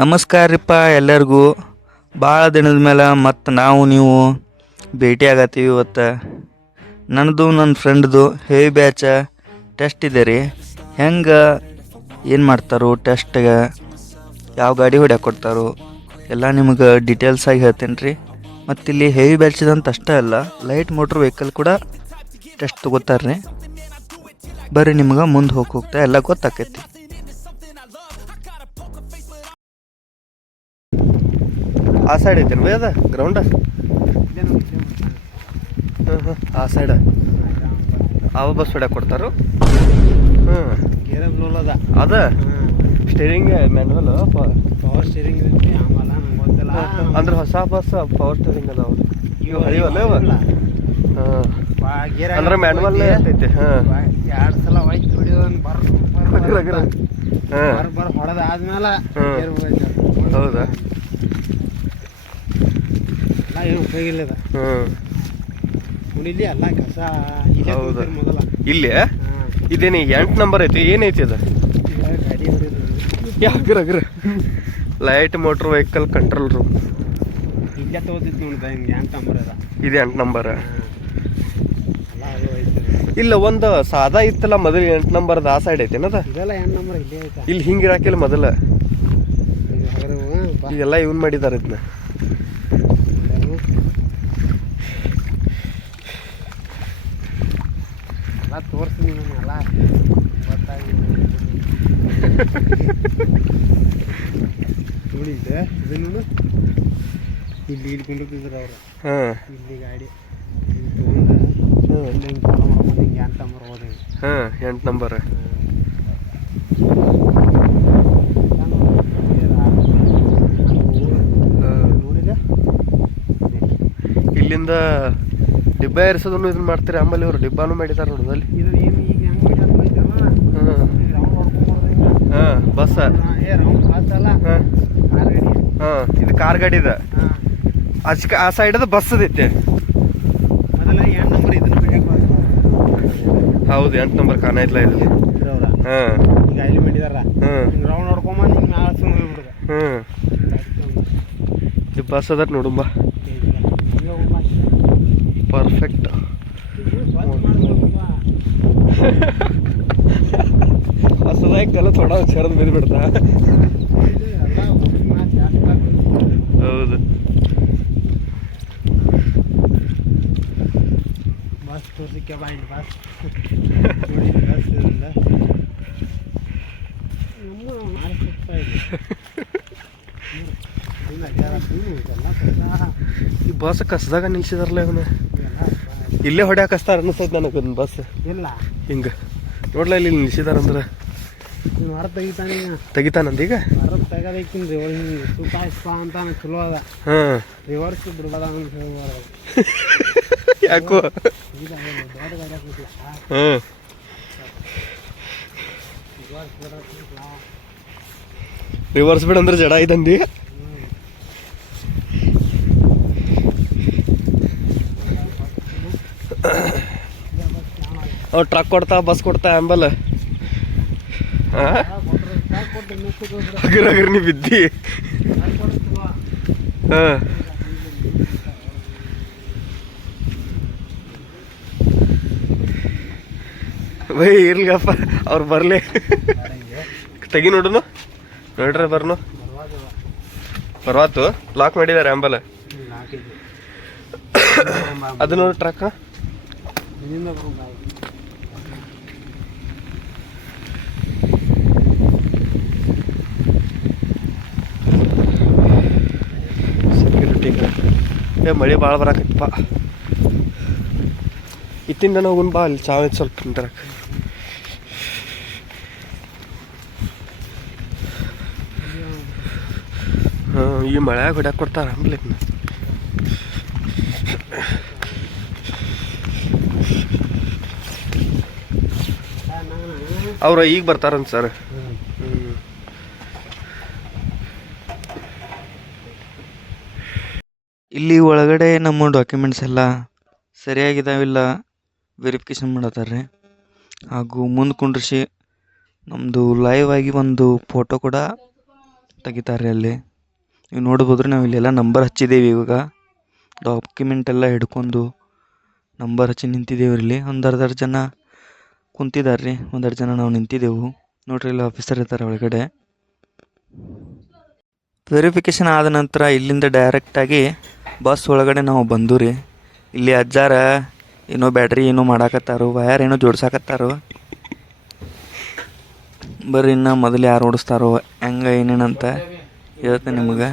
ನಮಸ್ಕಾರ ರೀಪ್ಪ ಎಲ್ಲರಿಗೂ. ಭಾಳ ದಿನದ ಮೇಲೆ ಮತ್ತು ನಾವು ನೀವು ಭೇಟಿ ಆಗತ್ತೀವಿ ಇವತ್ತು. ನನ್ನದು ನನ್ನ ಫ್ರೆಂಡ್ದು ಹೇವಿ ಬ್ಯಾಚ ಟೆಸ್ಟ್ ಇದೆ ರೀ. ಹೆಂಗೆ, ಏನು ಮಾಡ್ತಾರೋ ಟೆಸ್ಟ್ಗೆ ಯಾವ ಗಾಡಿ ಹೊಡ್ಯಾಕೆ ಕೊಡ್ತಾರೋ ಎಲ್ಲ ನಿಮ್ಗೆ ಡೀಟೇಲ್ಸ್ ಆಗಿ ಹೇಳ್ತೇನೆ ರೀ. ಮತ್ತು ಇಲ್ಲಿ ಹೆವಿ ಬ್ಯಾಚ್ದಂತ ಅಷ್ಟೇ ಅಲ್ಲ ಲೈಟ್ ಮೋಟ್ರ್ ವೆಹಿಕಲ್ ಕೂಡ ಟೆಸ್ಟ್ ತೊಗೋತಾರೆ ರೀ ಬರ್ರಿ ನಿಮ್ಗೆ ಮುಂದೆ ಹೋಗಿ ಹೋಗ್ತಾ ಎಲ್ಲ ಗೊತ್ತಾಕೈತಿ. ಆ ಸೈಡ್ ಐತೇನು ಬೈ ಅದ? ಗ್ರೌಂಡ್ ಹಾಂ ಹಾಂ ಆ ಸೈಡ ಅವ ಬಸ್ ಹೊಡ್ಯಾಕೆ ಕೊಡ್ತಾರು. ಹ್ಞೂ ಅದ? ಅದ ಸ್ಟೇರಿಂಗ್ ಮ್ಯಾನ್ವಲ್ ಪವರ್ ಸ್ಟೀರಿಂಗ್ ಅಂದ್ರೆ ಹೊಸ ಬಸ್ ಪವರ್ ಸ್ಟೇರಿಂಗ್ ಅದ ಇವು ಹರಿವಲ್ಲ ಇವ? ಹಾಂ ಅಂದ್ರೆ ಮ್ಯಾನ್ವಲ್ ಐತಿ ಹಾಂ ಎರಡು ಸಲ ಹೋಯ್ತು ಹೊಡಿಯೋನ್ ಬರ್ ಬರ್ ಹೊಡೆದ ಆದ್ಮೇಲೆ. ಹೌದಾ? ಉಪಯೋಗ ಇಲ್ಲ ಇದು. ಹ್ಞೂ ಉಳಿಲಿ ಎಲ್ಲ ಕಸ ಇಲ್ಲೇ ಹೌದು. ಕೂತಿರ್ ಮೊದಲ. ಇಲ್ಲಿ? ಹಾಂ. ಇದೇನಿ ಎಂಟು ನಂಬರ್ ಐತಿ ಏನೈತಿ ಅದು? ಈಗ ಗಾಡಿ ಅಗ್ರ light motor vehicle control room ಇಲ್ಲೇ ತಗೋತಿತ್ತು ನೋಡ್ದ ಹಿಂಗೆ ಎಂಟು ನಂಬರ್ ಅದ. ಇದು ಎಂಟು ನಂಬರ್ ಎಲ್ಲ ಅದು ಐತಿ ಇಲ್ಲ ಒಂದು ಸಾದಾ ಇತ್ತಲ್ಲ ಮೊದಲು ಎಂಟು ನಂಬರ್ದು ಆ ಸೈಡ್ ಐತೇನದ ಇದೆಲ್ಲ ಎಂಟು ನಂಬರ್ ಇಲ್ಲೇ ಐತಾ. ಇಲ್ಲಿ ಹಿಂಗೆ ಇರಾಕಿಲ್ಲ ಮೊದಲ. ಈಗ ಬಾ. ಈಗೆಲ್ಲ ಇವನ್ ಮಾಡಿದಾರ ಇದನ್ನ ಎಲ್ಲ ತೋರಿಸ್ತೀನಿ ನಾನು ಎಲ್ಲ. ಗೊತ್ತಾಗಿ ನೋಡಿದ್ದೆ? ಇದನ್ನು ಇಲ್ಲಿ ಕುಂಡಿರ್ತಿದ್ರು ಅವರು? ಹಾಂ. ಇಲ್ಲಿ ಗಾಡಿ. ಹಿಂಗೆ ಅಂತ ಬರ್ಬೋದು ಹಾಂ ಎಂಟು ನಂಬರ್ ಇಲ್ಲಿಂದ ಡಿಬ್ಬ ಏರಿಸೋದನ್ನು ಇದನ್ನ ಮಾಡ್ತಾರೆ? ಆಮೇಲೆ ಇವರು ಡಿಬ್ಬಾನು ಮಾಡಿದ್ದಾರೆ ನೋಡೋದಲ್ಲಿ ಇದು ಏನು ಈಗ ಹೆಂಗೆ ಬಿಡೋದು ಹೋಯ್ತವ ಹಾಂ. ಬಸ್ ಹಾಂ ಇದು ಕಾರ್ ಗಾಡಿ. ಇದೆ ಆಚೆ ಆ ಸೈಡದ ಬಸ್ ಅದೈತೆ ಹೌದು ಎಂಟು ನಂಬರ್ ಕಾಣ ಇಲ್ಲ ಇಲ್ಲಿ. ಹಾಂ. ಈಗ ಇಲ್ಲಿ ಮಾಡಿದಾರ ಹಾಂ. ರೌಂಡ್ ಹೊಡ್ಕೊಂಬಂದು ಹಿಂಗೆ ಮ್ಯಾಲ ಸುಮ್ಮನೆ ಹೋಗ್ಬಿಡ್ದ ಹಾಂ ಈ ಬಸ್ ಅದ ನೋಡುಂಬ ಪರ್ಫೆಕ್ಟ್. ಹೊಸದಾಗೆಲ್ಲ ಥೋಡ ಚರದ್ ಬಿದ್ದು ಬಿಡ್ತಾ. ಹೌದು. ಬಸ್ ತೋರ್ಸಿಕ್ಕೆ ಬಾ ಇಲ್ಲಿ ಬಸ್ ನೋಡಿ ಬಸ್ ಇದರಿಂದ ನಮ್ಮ ಮಾಡಿಸ್ತಾ ಇದೆ ಇಲ್ಲ ಜರ ಸುಮ್ಮನೆ ಇದೆಲ್ಲ ಕಸ ಈ ಬಸ್ ಕಸದಾಗ ನಿಲ್ಸಿದಾರಲ್ಲ ಇವನ ಇಲ್ಲೇ ಹೊಡ್ಯಾಕ ಹಚ್ತಾರ ಅನಿಸ್ತೈತೆ ನನಗೆ ಒಂದು ಬಸ್ ಇಲ್ಲ. ಹಿಂಗೆ. ನೋಡ್ಲ ಇಲ್ಲಿ ನಿಲ್ಸಿದಾರ ಅಂದ್ರೆ? ಹೊರ ತೆಗಿತಾನೆ ತೆಗಿತಾನಂದ ಈಗ? ಹೊರ ತೆಗದಕ್ಕಿಂತ ಸುತ್ತಾಯಿಸ್ಪ ಅಂತಾನೆ ಚಲೋ ಅದ. ಹಾಂ. ರಿವರ್ಸ್ ಬಿಡ್ಬೋದ ಅಂತ ಹೇಳ್ಬಾರ್ದು. ಯಾಕೋ? ಹಾಂ. ರಿವರ್ಸ್ ಬಿಡಂದ್ರೆ ರಿವರ್ಸ್ ಬಿಡ್ ಅಂದ್ರೆ ಜಡ ಇದಂದಿ ಅವ್ ಟ್ರಕ್ ಕೊಡ್ತಾ ಬಸ್ ಕೊಡ್ತಾ ಆಂಬಲ್ ನೀ ಬಿದ್ದಿ. ಹಾಂ ಬೈ, ಇರ್ಲಿಗಪ್ಪ, ಅವ್ರು ಬರಲಿ. ತೆಗಿ ನೋಡುನು? ನೋಡ್ರಿ ಬರ್ನು. ಬರ್ವಾತು ಲಾಕ್ ಮಾಡಿದ್ದಾರೆ ಆಂಬಲ್ ಅದು ನೋಡಿ ಟ್ರಕ್ ಏ ಮಳೆ ಭಾಳ ಬರಾಕತ್ತಪ್ಪ. ಇತ್ತಿಂದ ಹೋಗುನ್ ಬಾ ಅಲ್ಲಿ ಚಾವ್ ಸ್ವಲ್ಪ ನಿಂದ್ರಕ್ ಈ ಮಳೆಯಾಗ ಹೊಡ್ಯಾಕ ಕೊಡ್ತಾರ ಅಂಬ್ಲಿ. ಅವ್ರ ಈಗ ಬರ್ತಾರಂತ ಸರ್ ಇಲ್ಲಿ ಒಳಗಡೆ ನಮ್ಮ ಡಾಕ್ಯುಮೆಂಟ್ಸ್ ಎಲ್ಲ ಸರಿಯಾಗಿದಾವಿಲ್ಲ ವೆರಿಫಿಕೇಷನ್ ಮಾಡತ್ತಾರೆ ಹಾಗೂ ಮುಂದೆ ಕುಂಡ್ರಿಸಿ ನಮ್ಮದು ಲೈವ್ ಆಗಿ ಒಂದು ಫೋಟೋ ಕೂಡ ತೆಗಿತಾರೆ ಅಲ್ಲಿ. ನೀವು ನೋಡ್ಬೋದ್ರಿ ನಾವು ಇಲ್ಲೆಲ್ಲ ನಂಬರ್ ಹಚ್ಚಿದ್ದೇವೆ ಇವಾಗ. ಡಾಕ್ಯುಮೆಂಟ್ ಎಲ್ಲ ಹಿಡ್ಕೊಂಡು ನಂಬರ್ ಹಚ್ಚಿ ನಿಂತಿದ್ದೇವೆ ಇಲ್ಲಿ. ಒಂದು ಅರ್ಧ ಜನ ಕುಂತಿದ್ದಾರೆ ರೀ ಒಂದೆರಡು ಜನ ನಾವು ನಿಂತಿದ್ದೆವು ನೋಡ್ರಿ ಇಲ್ಲಿ ಆಫೀಸರ್ ಇದ್ದಾರೆ ಒಳಗಡೆ. ವೆರಿಫಿಕೇಷನ್ ಆದ ನಂತರ ಇಲ್ಲಿಂದ ಡೈರೆಕ್ಟಾಗಿ ಬಸ್ ಒಳಗಡೆ ನಾವು ಬಂದು ರೀ. ಇಲ್ಲಿ ಅಜ್ಜಾರ ಏನೋ ಬ್ಯಾಟ್ರಿ ಏನೋ ಮಾಡಾಕತ್ತಾರು ವಯರ್ ಏನೋ ಜೋಡ್ಸಾಕತ್ತಾರು. ಬರ್ರಿ ಇನ್ನು ಮೊದಲು ಯಾರು ಓಡಿಸ್ತಾರೋ, ಹೆಂಗೆ ಏನೇನಂತ ಹೇಳ್ತೇನೆ ನಿಮಗೆ.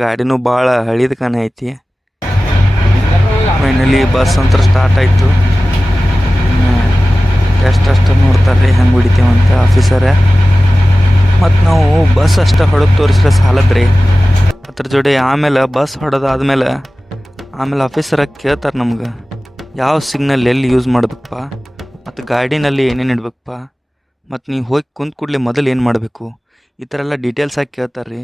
ಗಾಡಿನೂ ಭಾಳ ಹಳಿದ ಕಾಣ ಐತಿ. ಫೈನಲಿ ಬಸ್ ಅಂತ ಸ್ಟಾರ್ಟ್ ಆಯಿತು. ಟೆಸ್ಟ್ ಅಷ್ಟು ನೋಡ್ತಾರೆ ರೀ ಹೆಂಗೆ ಹೊಡಿತೀವಂತ ಆಫೀಸರ ಮತ್ತು ನಾವು ಬಸ್ ಅಷ್ಟು ಹೊಡೆದು ತೋರಿಸಿದ್ರೆ ಸಾಲದ್ರಿ ಅದ್ರ ಜೋಡಿ ಆಮೇಲೆ ಬಸ್ ಹೊಡೆದಾದ್ಮೇಲೆ ಆಮೇಲೆ ಆಫೀಸರ ಕೇಳ್ತಾರೆ ನಮ್ಗೆ, ಯಾವ ಸಿಗ್ನಲ್ ಎಲ್ಲಿ ಯೂಸ್ ಮಾಡ್ಬೇಕಪ್ಪ ಮತ್ತು ಗಾಡಿನಲ್ಲಿ ಏನೇನು ಇಡ್ಬೇಕಪ್ಪ? ಮತ್ತು ನೀವು ಹೋಗಿ ಕುಂತ ಕೂಡಲೇ ಮೊದಲು ಏನು ಮಾಡಬೇಕು? ಈ ಥರ ಎಲ್ಲ ಡೀಟೇಲ್ಸಾಗಿ ಕೇಳ್ತಾರೆ ರೀ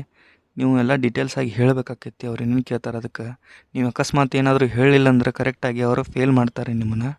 ನೀವು ಎಲ್ಲ ಡೀಟೇಲ್ಸಾಗಿ ಹೇಳಬೇಕಾಕೈತಿ, ಅವ್ರು ಏನೇನು ಕೇಳ್ತಾರೆ ಅದಕ್ಕೆ. ನೀವು ಅಕಸ್ಮಾತ್ ಏನಾದರೂ ಹೇಳಿಲ್ಲ ಅಂದ್ರೆ ಕರೆಕ್ಟಾಗಿ ಅವರು ಫೇಲ್ ಮಾಡ್ತಾರೆ ನಿಮ್ಮನ್ನು.